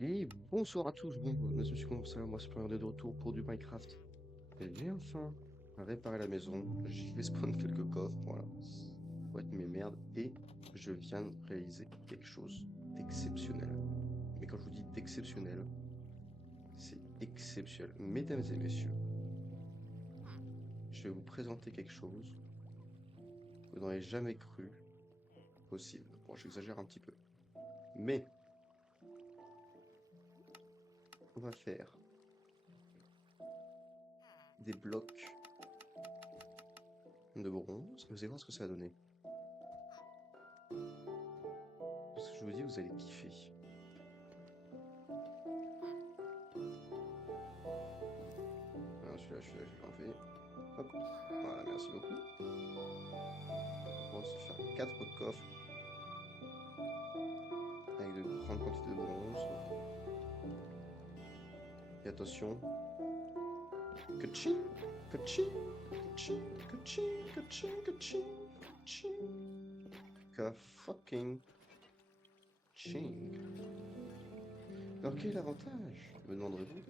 Et bonsoir à tous, je suis commencé, moi c'est de retour pour du Minecraft. Et j'ai enfin réparé la maison, j'y vais spawn quelques coffres, voilà. Pour être mes merdes, et je viens de réaliser quelque chose d'exceptionnel. Mais quand je vous dis d'exceptionnel, c'est exceptionnel. Mesdames et messieurs, je vais vous présenter quelque chose que vous n'auriez jamais cru possible. Bon, j'exagère un petit peu. Mais, on va faire des blocs de bronze, et vous allez voir ce que ça va donner. Parce que je vous dis, vous allez kiffer. Celui-là, je vais l'enlever. Hop, voilà, merci beaucoup. On va se faire 4 coffres avec de grandes quantités de bronze. Et attention, ka-ching, ka-ching, ka-ching, ka-ching, ka-ching, ka-ching, ka-ching, ka-fucking ching. Alors quel est l'avantage, me demanderez-vous?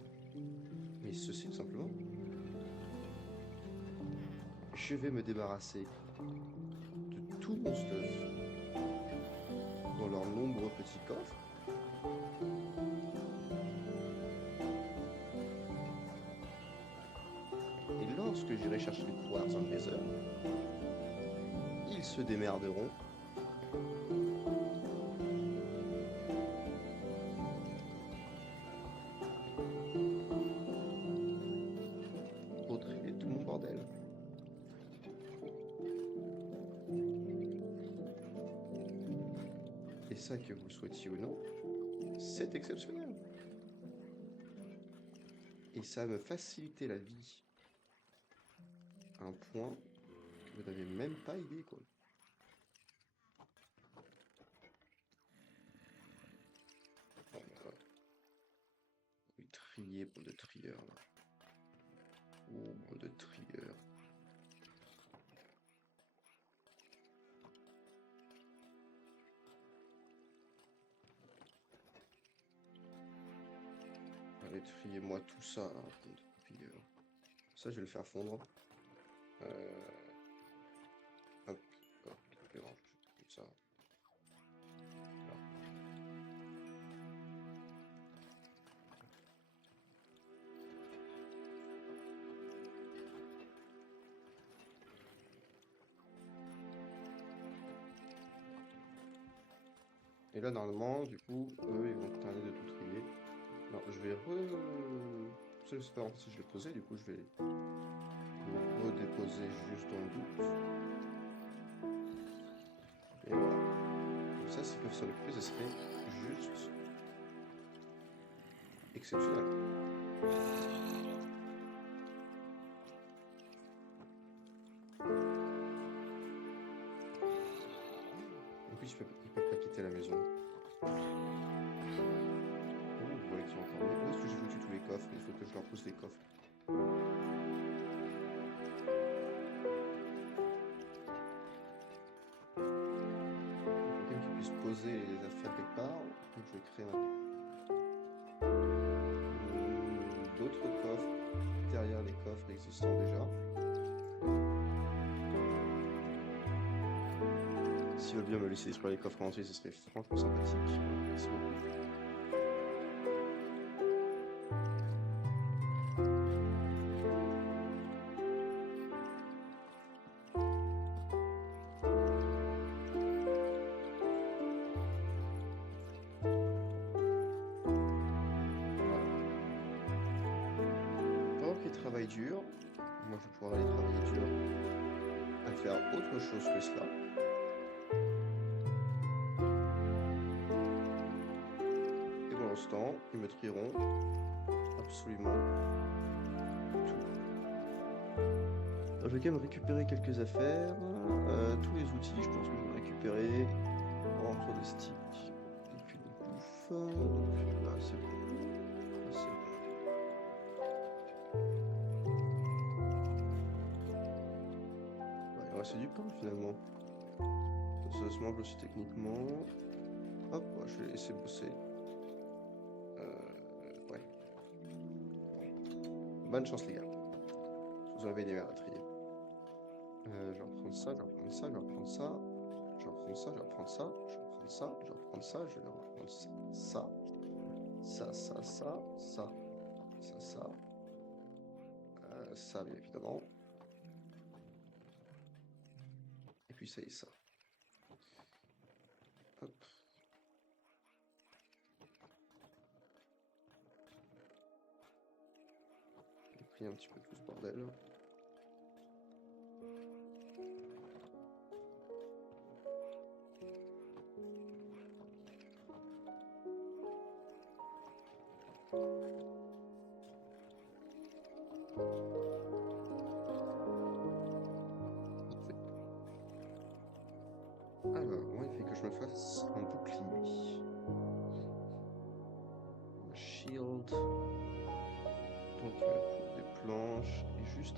Mais ceci tout simplement, je vais me débarrasser de tout mon stuff dans leurs nombreux petits coffres. Et lorsque j'irai chercher le quartz dans le nether, ils se démerderont pour trier tout mon bordel. Et ça, que vous le souhaitiez ou non, c'est exceptionnel. Et ça me facilitait la vie à un point que vous n'avez même pas idée, quoi. Oh my god. Oui, trier, bande de trieurs, là. Oh, bande de trieurs. Allez, triez-moi tout ça, hein, bande de trieurs. Ça, je vais le faire fondre. Hop, hop, et voilà, comme ça. Là. Et là, normalement, du coup, eux, ils vont terminer de tout trier. Alors, je vais ça, je sais pas si je l'ai posé, du coup, je vais le redéposer juste dans le doute. Et voilà. Comme ça, s'ils peuvent s'en occuper, ce serait juste exceptionnel. En plus, ils peuvent pas quitter la maison. Oh, voilà qu'ils ont encore mieux. Où est-ce que j'ai foutu tous les coffres? Il faut que je leur pousse les coffres. Il faut quelqu'un qui puisse poser les affaires quelque part. Donc je vais créer d'autres coffres derrière les coffres existants déjà. S'ils veulent bien me laisser détruire les coffres entiers, ce serait franchement sympathique. Merci beaucoup. Pendant qu'ils travaillent dur, moi je vais pouvoir aller travailler dur à faire autre chose que cela. Et pendant ce temps, ils me trieront absolument tout. Alors, je vais quand même récupérer quelques affaires. Tous les outils, je pense que je vais récupérer. Remplir des sticks et puis de bouffe. Donc là, c'est bon. Là, c'est bon. Ouais, il reste du pain finalement. Ça se mange aussi techniquement. Hop, ouais, je vais laisser bosser Bonne chance les gars. Vous avez des merdes à trier. Je vais reprendre ça, je vais reprendre ça, je vais reprendre ça. Je vais reprendre ça, je vais reprendre ça. Je vais reprendre ça, je vais reprendre ça, je vais reprendre ça. Ça. Ça, bien évidemment. Et puis ça et ça. Hop. J'ai pris un petit peu tout ce bordel. Alors, moi, il fait que je me fasse un bouclier. Un shield. Donc, il me faut des planches et juste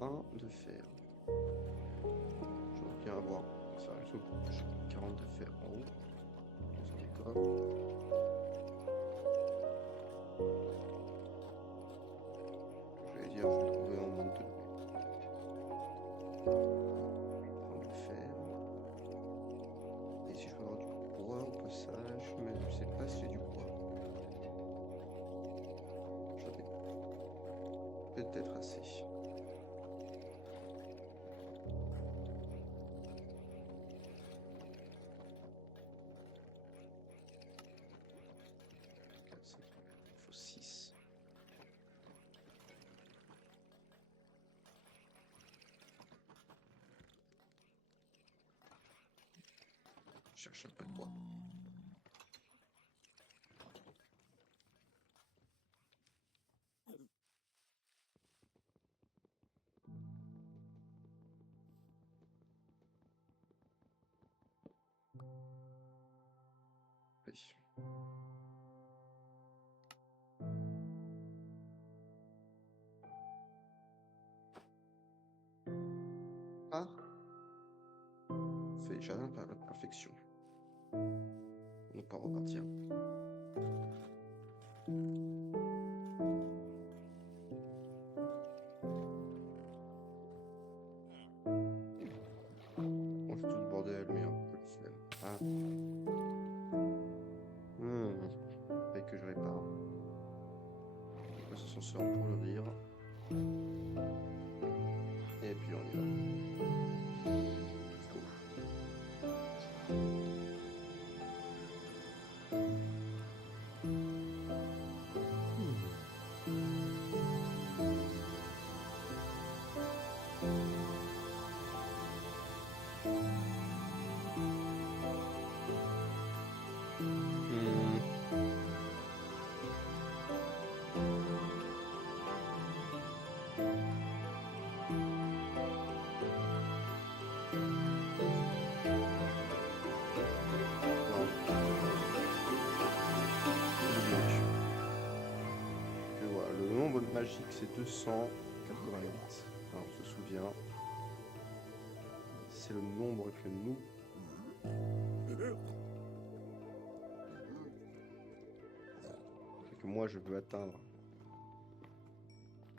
un de fer. J'aurais bien avoir ça, 40 de fer en haut. Dans un décor. J'allais dire, je vais trouver en monde 2. Prendre le fer. Et si je peux avoir du bois au passage, mais je sais pas si j'ai du bois. J'en ai peut-être assez. Il faut 6. Je cherche un peu de bois. Oui. Ah, fait jardin par la perfection. On peut repartir. On fait tout le bordel, mais un peu de flemme. Ah. Fait que je répare. On passe l'ascenseur pour le rire. Et puis on y va. Let's go. Magique, c'est 288. Alors, on se souvient. C'est le nombre que nous. Que moi je veux atteindre.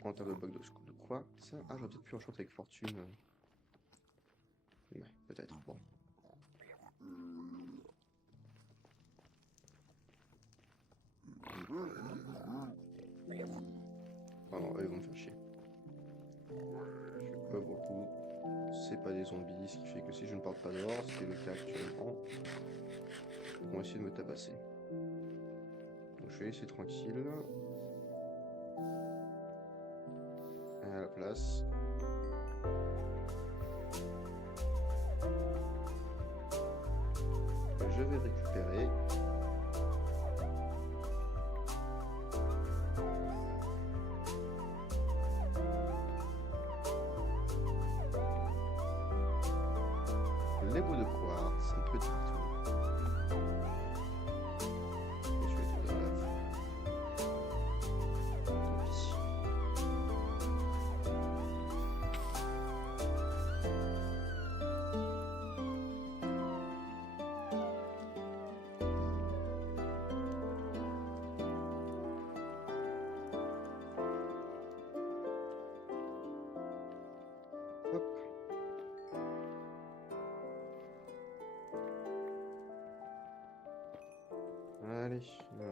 En termes de bug de quoi ça? Ah, j'aurais peut-être pu enchanter avec fortune. Ouais, peut-être. Bon. Ah non, eux, ils vont me faire chier. Je peux beaucoup. C'est pas des zombies, ce qui fait que si je ne porte pas dehors, ce qui est le cas actuellement, ils vont essayer de me tabasser. Donc je vais laisser tranquille. À la place. Je vais récupérer. Les bouts de quartz, un peu de partout. Et je vais trouver la lave. Tant pis. Allez,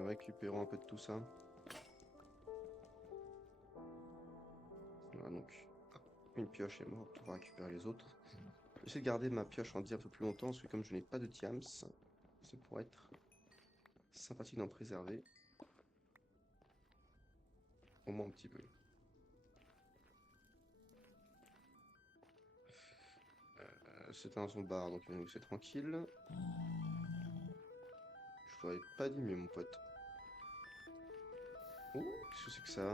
récupérons un peu de tout ça. Voilà, donc, hop, une pioche est morte, on va récupérer les autres. Je vais essayer de garder ma pioche en dire un peu plus longtemps, parce que comme je n'ai pas de diams, ça pourrait être sympathique d'en préserver. Au moins un petit peu. C'est un zombard, donc c'est tranquille. Je t'aurais pas dit mieux, mon pote. Oh, qu'est-ce que c'est que ça?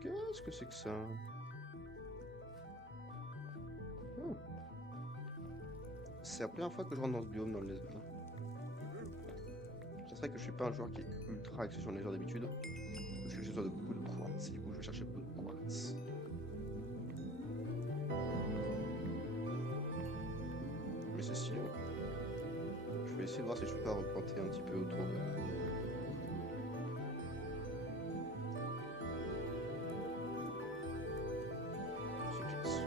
Qu'est-ce que c'est que ça? Oh. C'est la première fois que je rentre dans ce biome dans le Nether. C'est vrai que je suis pas un joueur qui est ultra axé sur le Nether d'habitude. Parce que j'ai besoin de beaucoup de quartz. Et du coup, je vais chercher beaucoup de quartz. Mais c'est stylé. Je vais essayer de voir si je peux pas replanter un petit peu autour de... C'est classe.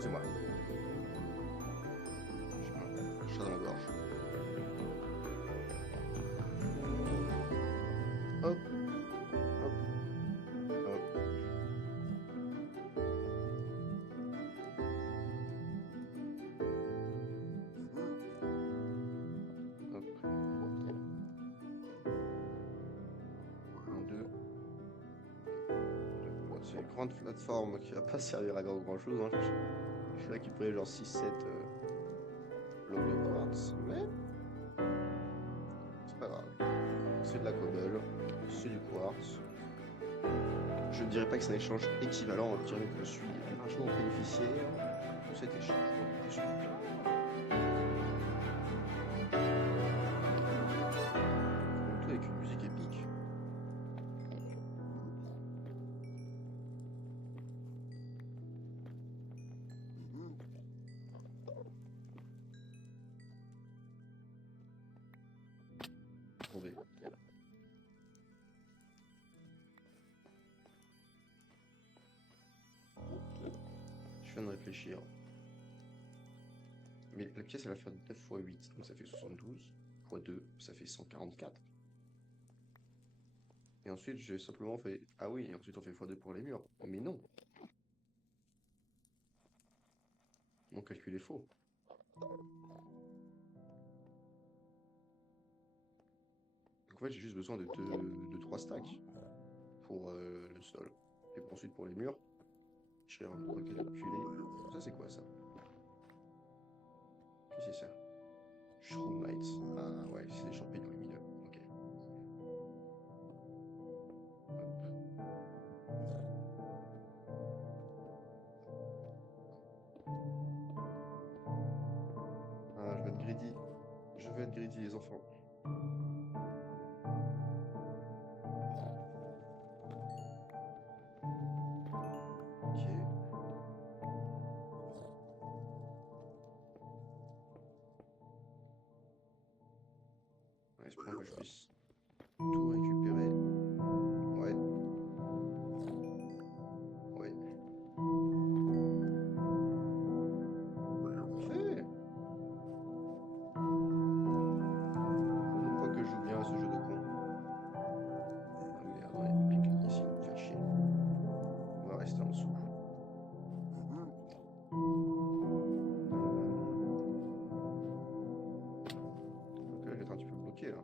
C'est moi. J'ai un chat dans la gorge. Hop, hop, hop. Hop. Un, deux. Bon, c'est une grande plateforme qui va pas servir à grand chose. Hein. Je vais récupérer genre 6-7 blocs de quartz. Mais c'est pas grave. C'est de la cobble. C'est du quartz. Je ne dirais pas que c'est un échange équivalent, je dirais que je suis largement bénéficiaire de cet échange. Je suis tout avec une musique épique. Attendez. Je viens de réfléchir. Mais la pièce, elle va faire 9 x 8, donc ça fait 72. x 2, ça fait 144. Et ensuite, j'ai simplement fait... Ah oui, et ensuite on fait x2 pour les murs. Oh, mais non, mon calcul est faux. Donc en fait, j'ai juste besoin de 3 stacks pour le sol. Et ensuite pour les murs, j'ai un peu calculé. Ça, c'est quoi ça? Qu'est-ce que c'est ça? Shroomlight. Ah ouais, c'est des champignons lumineux. Ok. Ah, je vais être greedy. Je vais être greedy, les enfants. Ok. En espérant que je puisse tout récupérer. Ouais. Ouais. Parfait. Une fois que je joue bien à ce jeu de con. Ah merde, ouais, il pique ici, il me fait chier. On va rester en dessous. Donc là, je vais être un petit peu bloqué là.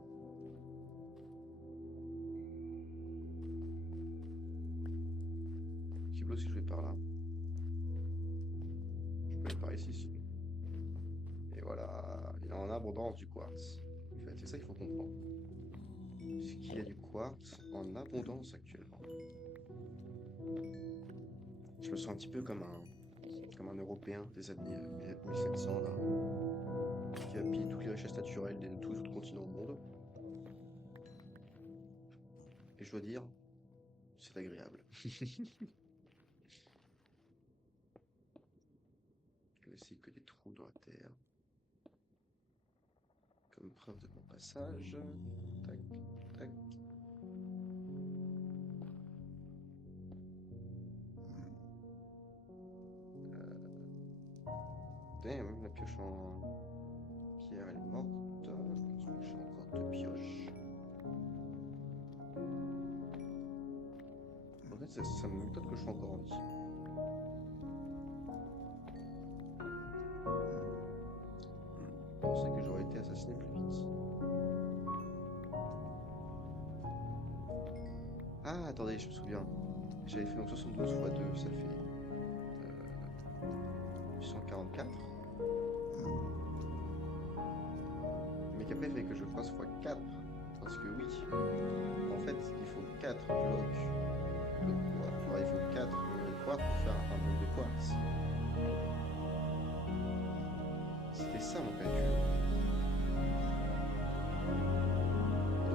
Qui bloque si je vais par là. Je peux aller par ici, si. Et voilà, il y a en abondance du quartz. En fait, c'est ça qu'il faut comprendre. C'est qu'il y a du quartz en abondance actuellement. Je me sens un petit peu comme un Européen des années 1700 là, qui a pillé toutes les richesses naturelles de tous les autres continents au monde. Et je dois dire, c'est agréable. Laisser que des trous dans la terre. Comme preuve de mon passage. Tac, tac. Damn, la pioche en pierre, elle est morte. Qu'est-ce que j'ai encore de pioches? En fait, ça m'étonne que je sois encore en vie. Je pensais que j'aurais été assassiné plus vite. Ah, attendez, je me souviens. J'avais fait donc 72 x 2, ça fait 144. Mais qu'après, il fallait que je fasse x4. Parce que oui, en fait, il faut 4 blocs de quartz. Enfin, il faut 4 quartz pour faire un bloc de quartz. C'était ça mon calcul.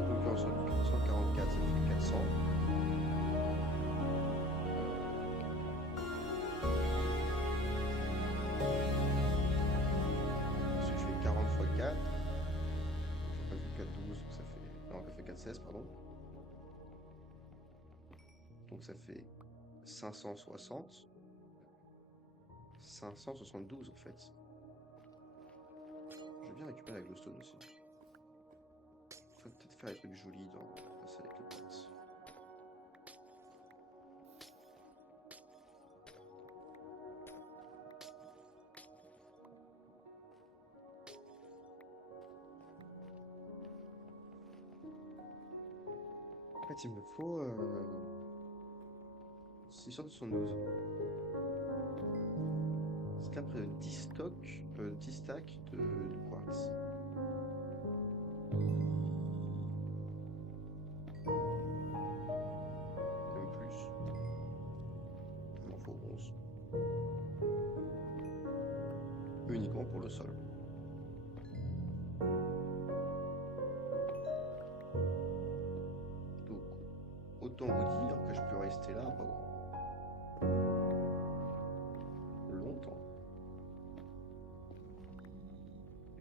Donc en 144, ça fait 400. Ensuite, je fais 40 x 4. Enfin, je fais 4, 12, donc ça fait... Non, ça fait 4, 16, pardon. Donc ça fait 560. 572 en fait. Je vais bien récupérer la glowstone aussi. Faut peut-être faire des trucs jolis dans passer avec le quartz. En fait, il me faut 672. C'est là près de 10 stocks, 10 stacks de quartz. Même plus. Il m'en faut 11. Uniquement pour le sol. Donc, autant vous dire que je peux rester là pendant longtemps.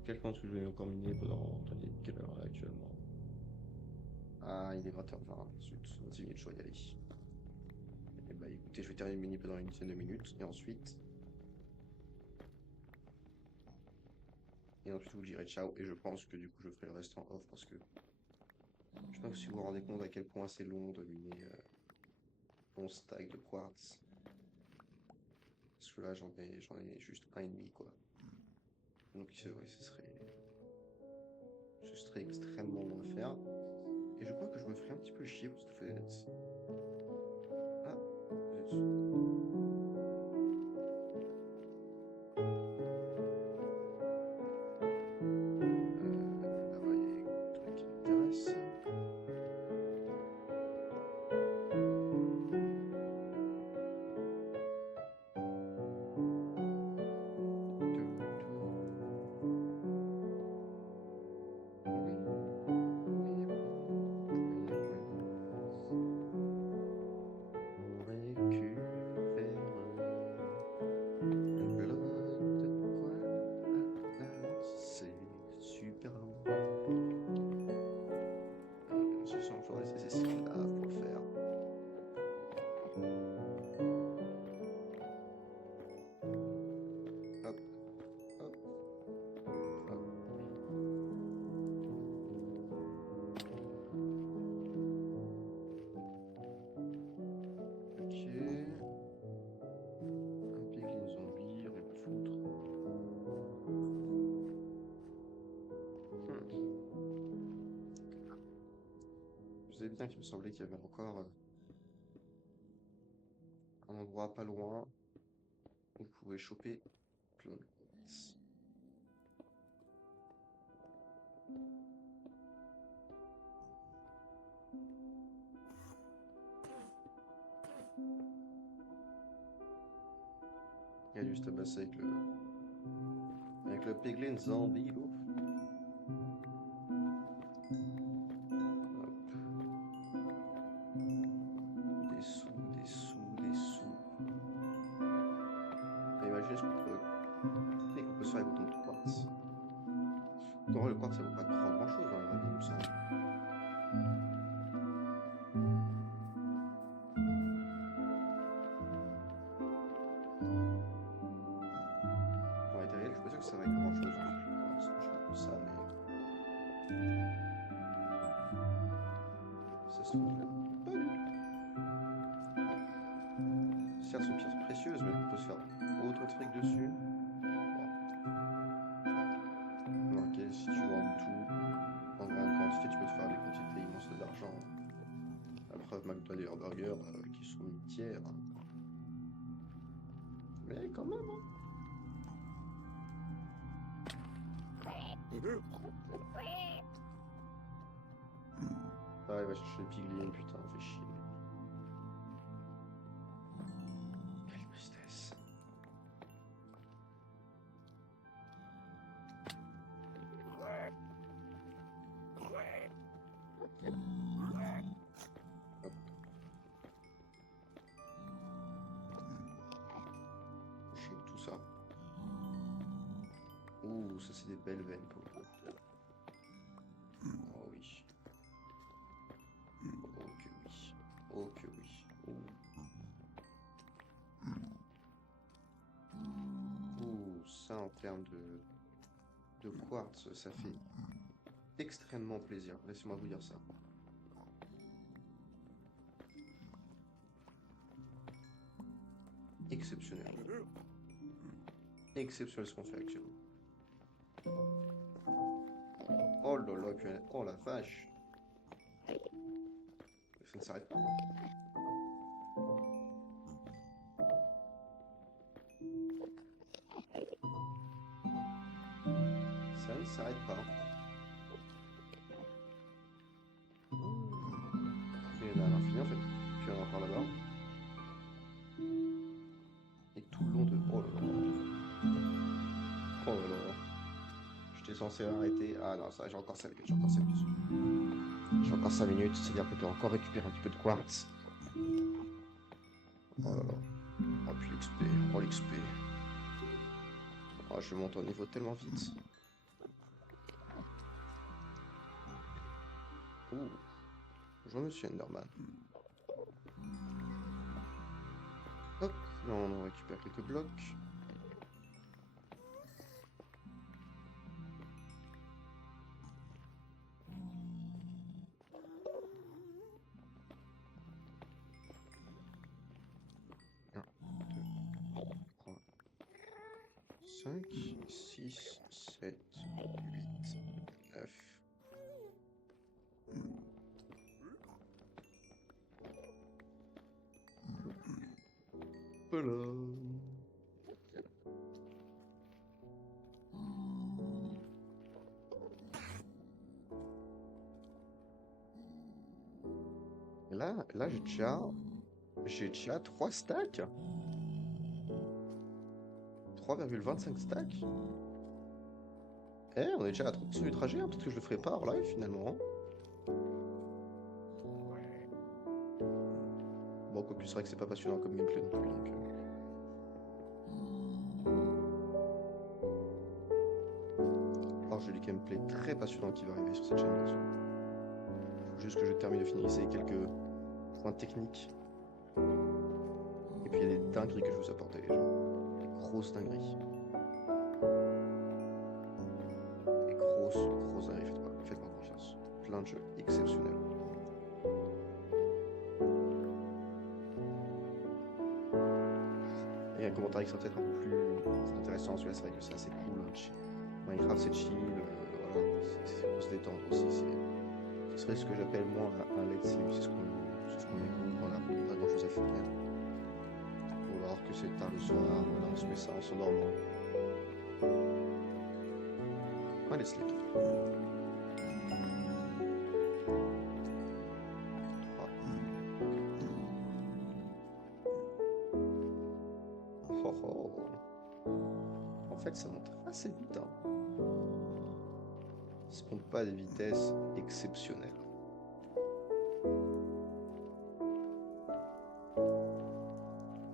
Quel temps que je vais encore miner pendant... Attendez, quelle heure là actuellement? Ah, il est 20h20. Zut, 10 minutes, je dois y aller. Et bah écoutez, je vais terminer le mini pendant une dizaine de minutes et ensuite je vous dirai ciao et je pense que du coup je ferai le reste en off parce que je sais pas si vous vous rendez compte à quel point c'est long de miner 11 stacks de quartz. Parce que là j'en ai juste un et demi quoi. Donc ouais, ce serait extrêmement long à faire. Et je crois que je me ferai un petit peu chier parce que ah, zut. Là-bas il y a un truc qui m'intéresse. Bien qu'il me semblait qu'il y avait encore un endroit pas loin où vous pouvez choper plein de quartz. Il y a juste à passer avec le piglin zombie. Hop. Des sous, des sous, des sous. Et imaginez ce qu'on peut se faire avec autant de quartz. En vrai, le quartz ça vaut pas trop grand chose dans la vraie vie, il me semble. Ouais, derrière, je suis pas sûr que ça va être grand chose. Je fais ça, mais. Ça se trouve là. Pas du tout. Certes, c'est une pierre précieuse, mais on peut se faire autant de fric dessus. Bon. Remarquez, si tu vends tout en grande quantité, tu peux te faire des quantités immenses d'argent. La preuve, McDo et Burger qui sont une tiers. Mais quand même, hein. Ah, il va chercher le piglin, putain, fait chier. Quelle tristesse. Hop. Shoot tout ça. Ouh, ça c'est des belles veines pour le coup. Oh oui. Oh que oui. Oh que oui. Ouh, ça en termes de quartz, ça fait extrêmement plaisir. Laissez-moi vous dire ça. Exceptionnel. Exceptionnel ce qu'on fait actuellement. Oh là là, oh la vache. Ça ne s'arrête pas. Ça ne s'arrête pas. Il y en a à l'infini en fait. Puis il y en a encore là-bas. Et tout le long de... Oh là là. Oh là là. J'étais censé arrêter. Ah non, ça, j'ai encore 5 minutes. J'ai encore 5 minutes. J'ai encore 5 minutes, c'est-à-dire qu'on peut encore récupérer un petit peu de quartz. Oh là là. Oh, puis l'XP. Oh, l'XP. Oh, je monte au niveau tellement vite. Ouh. Bonjour, monsieur Enderman. Hop. Là, on récupère quelques blocs. Un, 2, 3, 5, 6, 7, 8, 9. Voilà. Là j'ai déjà 3 stacks. 3,25 stacks. Eh, on est déjà à 30% du trajet, hein. Peut-être que je le ferai pas en live finalement, hein. Bon, quoique c'est vrai que c'est pas passionnant comme gameplay non plus, donc... Alors j'ai du gameplay très passionnant qui va arriver sur cette chaîne bientôt. Faut juste que je termine de finaliser quelques points techniques. Et puis il y a des dingueries que je vous apporte déjà. Des grosses dingueries. Des grosses dingueries, faites-moi confiance. Plein de jeux exceptionnels. Et un commentaire qui sera peut-être un peu plus intéressant, celui-là c'est vrai que c'est assez cool. Minecraft c'est chill, voilà, on se détendre aussi. Ce serait ce que j'appelle moi un let's play, c'est ce qu'on écoute, voilà, pas grand chose à faire. Ou alors que c'est tard le soir, voilà, on se met ça en s'endormant. Un let's play. 3. Oh oh. En fait ça monte assez vite, hein. Ça monte pas à des vitesses exceptionnelles.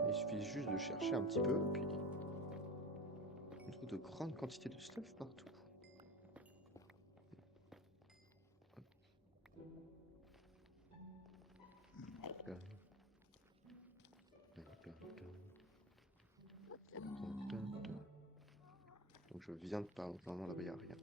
Il suffit juste de chercher un petit peu, puis on trouve de grandes quantités de stuff partout. je viens de pas. Donc normalement là-bas, il n'y a rien.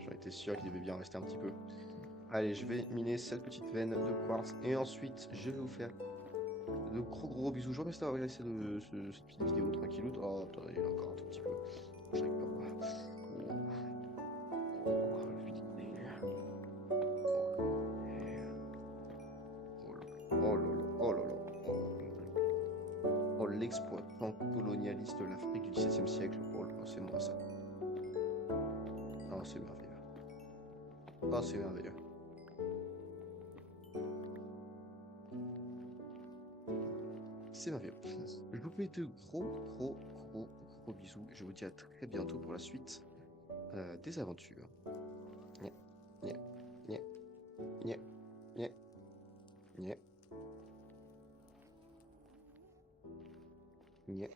J'en étais sûr qu'il devait bien rester un petit peu. Allez, je vais miner cette petite veine de quartz. Et ensuite, je vais vous faire de gros bisous. Je vous remercie d'avoir regardé cette petite vidéo tranquille. Oh, attendez, il y en a encore un tout petit peu. J'arrive pas à voir. Oh là là, oh là là, oh là là. Oh, l'exploitant colonialiste de l'Afrique du XVIIe siècle. Oh là, c'est moi ça. Ah, c'est merveilleux. Ah, c'est merveilleux. C'est merveilleux. Je vous fais de gros bisous. Je vous dis à très bientôt pour la suite des aventures. Nya, nya, nya, nya, nya, nya, nya.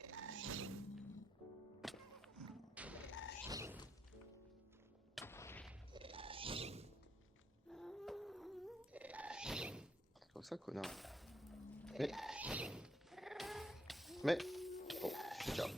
Comme ça, connard. Mais... Oh, ciao.